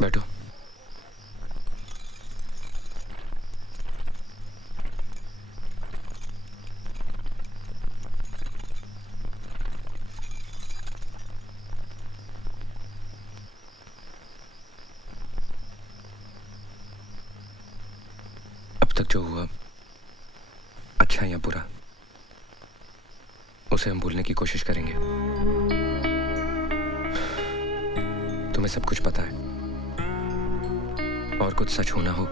बैठो। अब तक जो हुआ, अच्छा या बुरा, उसे हम भूलने की कोशिश करेंगे। तुम्हें सब कुछ पता है और कुछ सच होना हो,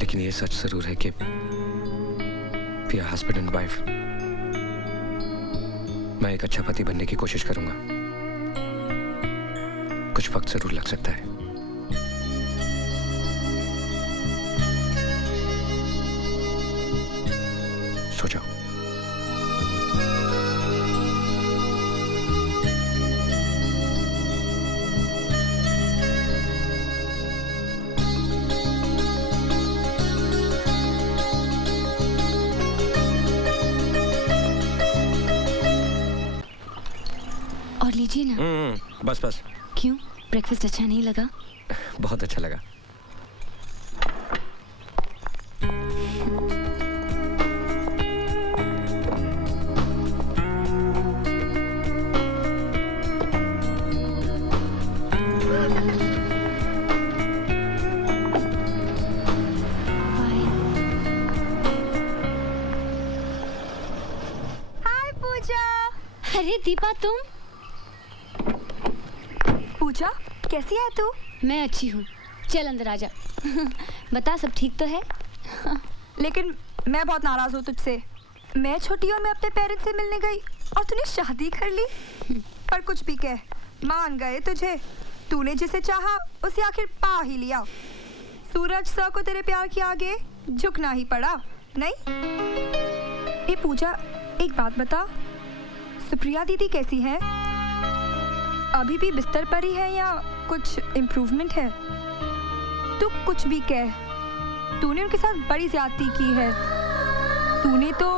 लेकिन ये सच जरूर है कि we are husband and wife. मैं एक अच्छा पति बनने की कोशिश करूंगा। कुछ वक्त जरूर लग सकता है। सो जाओ। और लीजिए ना। बस बस। क्यों, ब्रेकफास्ट अच्छा नहीं लगा? बहुत अच्छा लगा। हाय पूजा। अरे दीपा, तुम? पूजा कैसी है तू? मैं अच्छी हूँ, चल अंदर आजा। बता, सब ठीक तो है? लेकिन मैं बहुत नाराज हूँ तुझसे। मैं छुट्टियों में अपने पेरेंट्स से मिलने गई और तूने शादी कर ली। पर कुछ भी कह, मान गए तुझे। तूने जिसे चाहा उसे आखिर पा ही लिया। सूरज सर को तेरे प्यार के आगे झुकना ही पड़ा, नहीं? ये पूजा, एक बात बता, सुप्रिया दीदी कैसी है? अभी भी बिस्तर पर ही है या कुछ इम्प्रूवमेंट है? तू कुछ भी कह, तूने उनके साथ बड़ी ज्यादती की है। तूने तो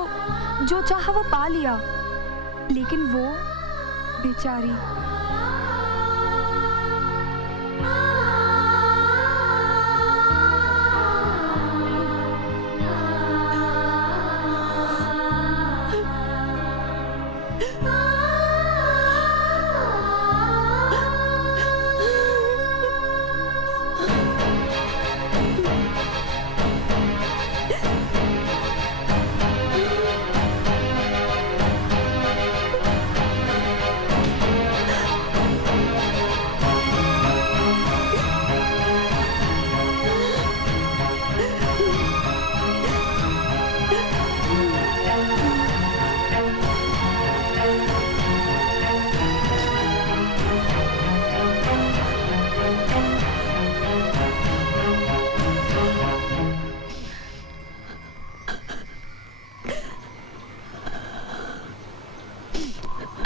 जो चाहा वो पा लिया, लेकिन वो बेचारी।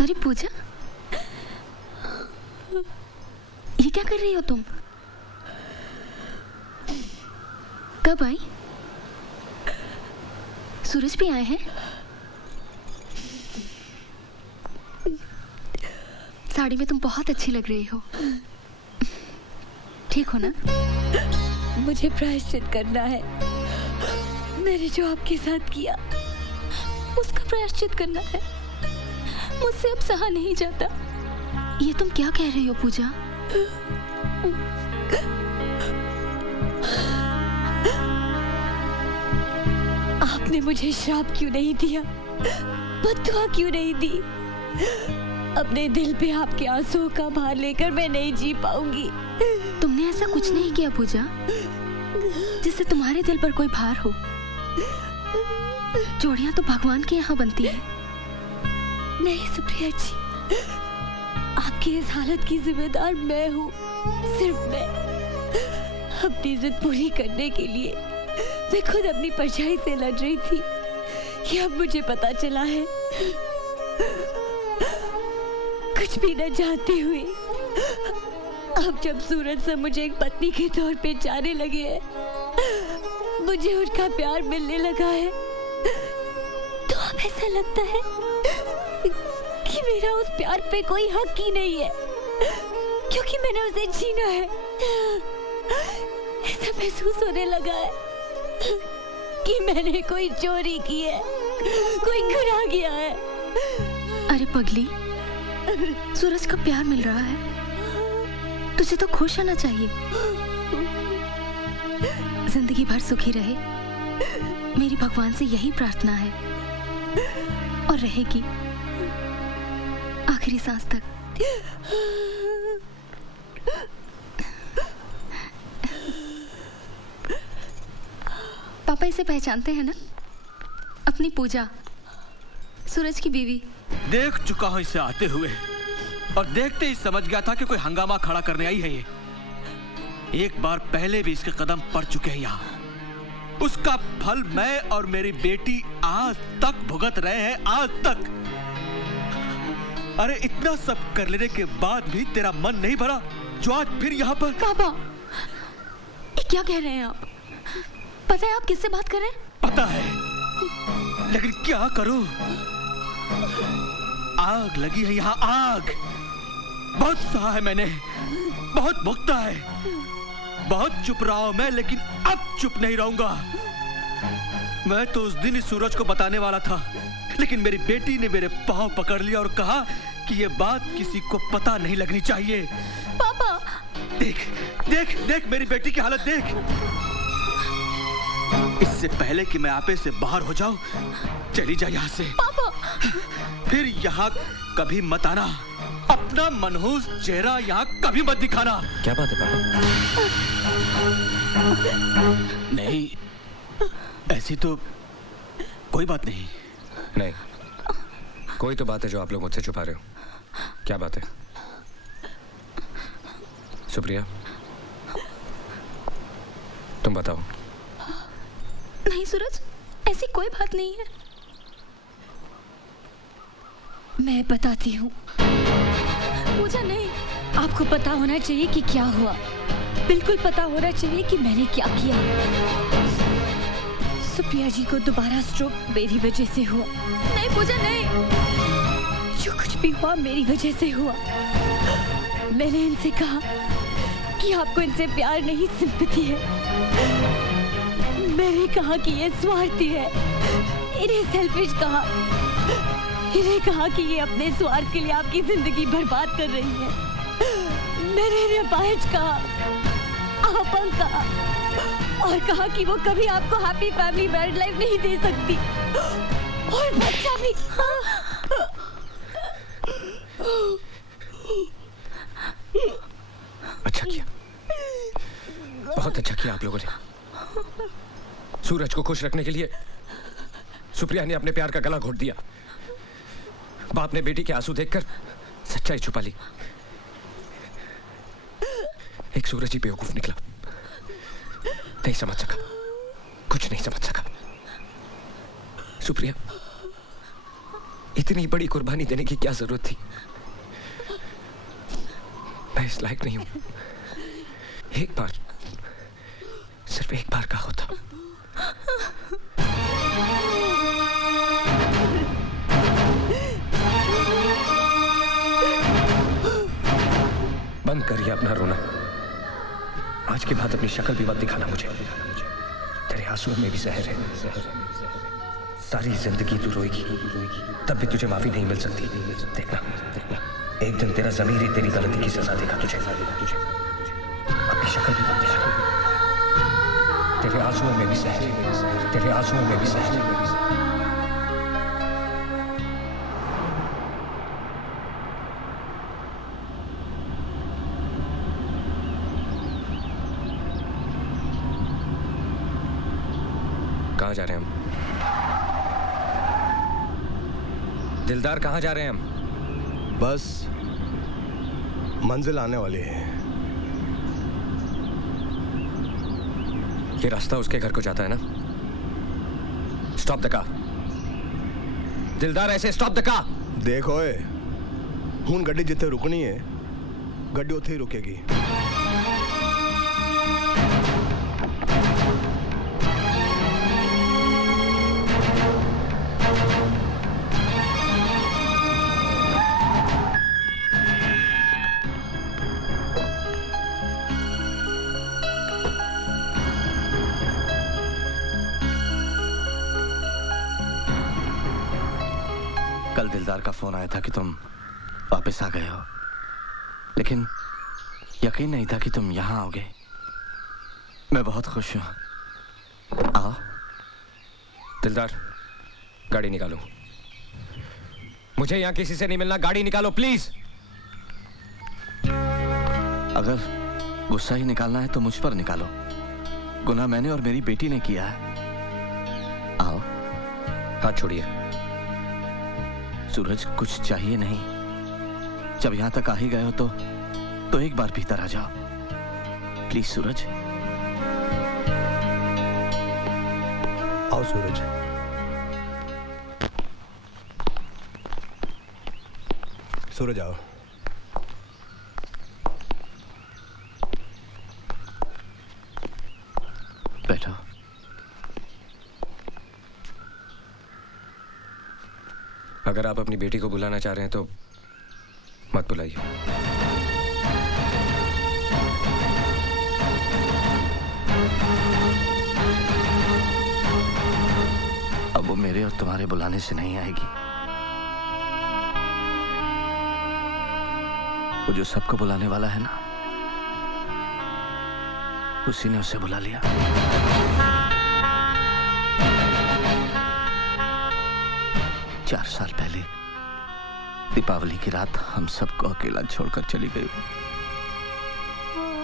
अरे पूजा, ये क्या कर रही हो तुम? कब आई? सूरज भी आए हैं? साड़ी में तुम बहुत अच्छी लग रही हो। ठीक हो ना? मुझे प्रायश्चित करना है। मैंने जो आपके साथ किया, उसका प्रायश्चित करना है। मुझसे अब सहा नहीं जाता। ये तुम क्या कह रही हो पूजा? आपने मुझे श्राप क्यों नहीं दिया, बद्दुआ क्यों नहीं दी? अपने दिल पे आपके आंसुओं का भार लेकर मैं नहीं जी पाऊंगी। तुमने ऐसा कुछ नहीं किया पूजा जिससे तुम्हारे दिल पर कोई भार हो। जोड़ियां तो भगवान के यहाँ बनती हैं। नहीं सुप्रिया जी, आपकी इस हालत की जिम्मेदार मैं हूँ, सिर्फ मैं। अपनी जिद पूरी करने के लिए मैं खुद अपनी परछाई से लड़ रही थी, ये अब मुझे पता चला है। कुछ भी न जानते हुए अब जब सूरज से मुझे एक पत्नी के तौर पे जाने लगे हैं, मुझे उनका प्यार मिलने लगा है, तो अब ऐसा लगता है कि मेरा उस प्यार पे कोई हक ही नहीं है, क्योंकि मैंने उसे छीना है। ऐसा महसूस होने लगा है कि मैंने कोई चोरी की है, कोई गुनाह किया है। अरे पगली, सूरज का प्यार मिल रहा है, तुझे तो खुश होना चाहिए। जिंदगी भर सुखी रहे, मेरी भगवान से यही प्रार्थना है और रहेगी आखिरी सांस तक। पापा इसे पहचानते हैं ना? अपनी पूजा, सूरज की बीवी। देख चुका हूं इसे आते हुए और देखते ही समझ गया था कि कोई हंगामा खड़ा करने आई है ये। एक बार पहले भी इसके कदम पड़ चुके हैं यहाँ। उसका फल मैं और मेरी बेटी आज तक भुगत रहे हैं, आज तक। अरे इतना सब कर लेने के बाद भी तेरा मन नहीं भरा जो आज फिर यहाँ पर। पापा, ये क्या कह रहे हैं आप? पता है आप किससे बात कर रहे हैं? पता है, लेकिन क्या करूं? आग लगी है यहाँ, आग। बहुत सहा है मैंने, बहुत भुगता है। बहुत चुप रहा हूं मैं, लेकिन अब चुप नहीं रहूंगा। मैं तो उस दिन इस सूरज को बताने वाला था, लेकिन मेरी बेटी ने मेरे पांव पकड़ लिया और कहा कि ये बात किसी को पता नहीं लगनी चाहिए। पापा, देख देख देख मेरी बेटी की हालत देख। इससे पहले कि मैं आपे से बाहर हो जाऊं, चली जा यहाँ से। पापा, फिर यहाँ कभी मत आना। अपना मनहूस चेहरा यहाँ कभी मत दिखाना। क्या बात है पापा? नहीं, ऐसी तो कोई बात नहीं। नहीं, कोई तो बात है जो आप लोग मुझसे छुपा रहे हो। क्या बात है? सुप्रिया, तुम बताओ। नहीं सूरज, ऐसी कोई बात नहीं है। मैं बताती हूँ। पूजा नहीं। आपको पता होना चाहिए कि क्या हुआ। बिल्कुल पता होना चाहिए कि मैंने क्या किया। सुप्रिया जी को दोबारा स्ट्रोक मेरी वजह से हुआ। नहीं पूजा, नहीं। जो कुछ भी हुआ मेरी वजह से हुआ। मैंने इनसे कहा कि आपको इनसे प्यार नहीं, सिंपैथी है। मैंने कहा कि ये स्वार्थी है, इन्हें सेल्फिश कहा। इन्हें कहा कि ये अपने स्वार्थ के लिए आपकी जिंदगी बर्बाद कर रही है। मैंने इन्हें अपाहिज कहा, अपंग कहा और कहा कि वो कभी आपको हैप्पी फैमिली मैरिड लाइफ नहीं दे सकती और बच्चा भी। अच्छा किया, बहुत अच्छा किया आप लोगों ने। सूरज को खुश रखने के लिए सुप्रिया ने अपने प्यार का गला घोट दिया। बाप ने बेटी के आंसू देखकर सच्चाई छुपा ली। एक सूरज ही बेवकूफ निकला, नहीं समझ सका, कुछ नहीं समझ सका। सुप्रिया, इतनी बड़ी कुर्बानी देने की क्या जरूरत थी? मैं इस लायक नहीं हूं। एक बार, सिर्फ एक बार का होता। बंद करिए अपना रोना। आज के बाद अपनी शक्ल भी मत दिखाना मुझे। तेरे आंसुओं में भी जहर है। सारी जिंदगी तू रोएगी, तब भी तुझे माफी नहीं मिल सकती। देखना, एक दिन तेरा ज़मीर ही तेरी गलती की सजा देगा तुझे। अपनी शक्ल भी मत दिखाना। तेरे आंसुओं में भी जहर है, तेरे आंसुओं में भी जहर है। कहाँ जा रहे हैं हम? दिलदार, कहाँ जा रहे हैं हम? बस मंजिल आने वाली है। ये रास्ता उसके घर को जाता है ना? Stop the car. दिलदार, ऐसे स्टॉप द कार। देखो हुन गड्डी जिथे रुकनी है, गड्डी उथे ही रुकेगी। कल दिलदार का फोन आया था कि तुम वापस आ गए हो, लेकिन यकीन नहीं था कि तुम यहाँ आओगे। मैं बहुत खुश हूँ। आओ। दिलदार, गाड़ी निकालो। मुझे यहाँ किसी से नहीं मिलना, गाड़ी निकालो प्लीज। अगर गुस्सा ही निकालना है तो मुझ पर निकालो। गुनाह मैंने और मेरी बेटी ने किया है। आओ। हाथ छोड़िए। सूरज, कुछ चाहिए नहीं। जब यहां तक आ ही गए हो तो एक बार भीतर आ जाओ प्लीज। सूरज, आओ सूरज। सूरज आओ। बैठो। अगर आप अपनी बेटी को बुलाना चाह रहे हैं तो मत बुलाइए। अब वो मेरे और तुम्हारे बुलाने से नहीं आएगी। वो जो सबको बुलाने वाला है ना, उसी ने उसे बुला लिया। चार साल पहले दीपावली की रात हम सबको अकेला छोड़कर चली गई,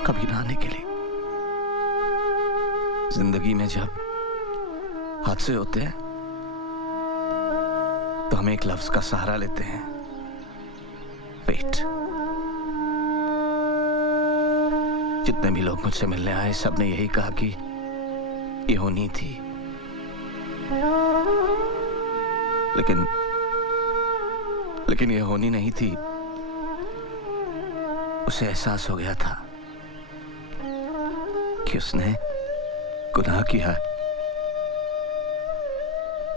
कभी ना आने के लिए। जिंदगी में जब हादसे होते हैं तो हम एक लफ्ज का सहारा लेते हैं, वेट। जितने भी लोग मुझसे मिलने आए सबने यही कहा कि ये होनी थी, लेकिन ये होनी नहीं थी। उसे एहसास हो गया था कि उसने गुनाह किया है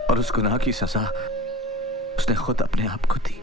और उस गुनाह की सजा उसने खुद अपने आप को दी।